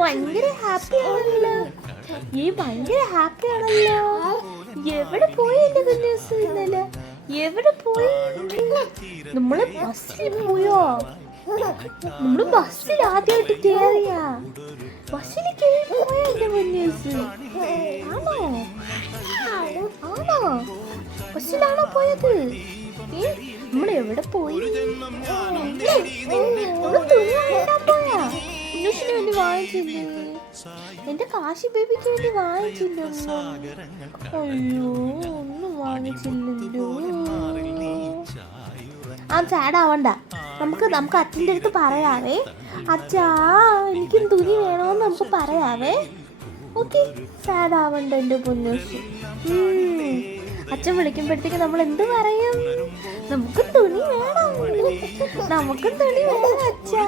ഭയങ്കര ഹാപ്പി ആണല്ലോ. ഭയങ്കര ഹാപ്പി ആണല്ലോ. എവിടെ പോയി എന്റെ കുഞ്ഞൂസ് ഇന്നലെ? എവിടെ പോയി? നമ്മള് ബസ്സിൽ പോയോ? നമ്മള് ബസ്സിൽ ആദ്യമായിട്ട് കേറിയാ? ബസ്സിൽ കേറി പോയാ എന്റെ കുഞ്ഞൂസ്? ആണോ? ആണോ? ബസ്സിലാണോ പോയത്? നമ്മള് എവിടെ പോയി? നമ്മള് തുണി വാങ്ങിക്കാൻ പോയാ? കുഞ്ഞൂസിന് വേണ്ടി വാങ്ങിച്ചില്ലേ? എന്റെ കാശി ബേബിക്ക് വേണ്ടി വാങ്ങിച്ചില്ലോ? അയ്യോ, ഒന്നും വാങ്ങിച്ചില്ലല്ലോ. സാഡ് ആവണ്ട. നമുക്ക് അച്ഛൻ്റെ അടുത്ത് പറയാവേ. അച്ഛാ, എനിക്കും തുണി വേണമെന്ന് നമുക്ക് പറയാവേ. ഓക്കെ, സാഡ് ആവണ്ട എൻ്റെ പൊന്നൂസ്. അച്ഛൻ വിളിക്കുമ്പോഴത്തേക്ക് നമ്മൾ എന്ത് പറയും? നമുക്ക് തുണി വേണം, നമുക്ക് തുണി വേണം അച്ഛാ.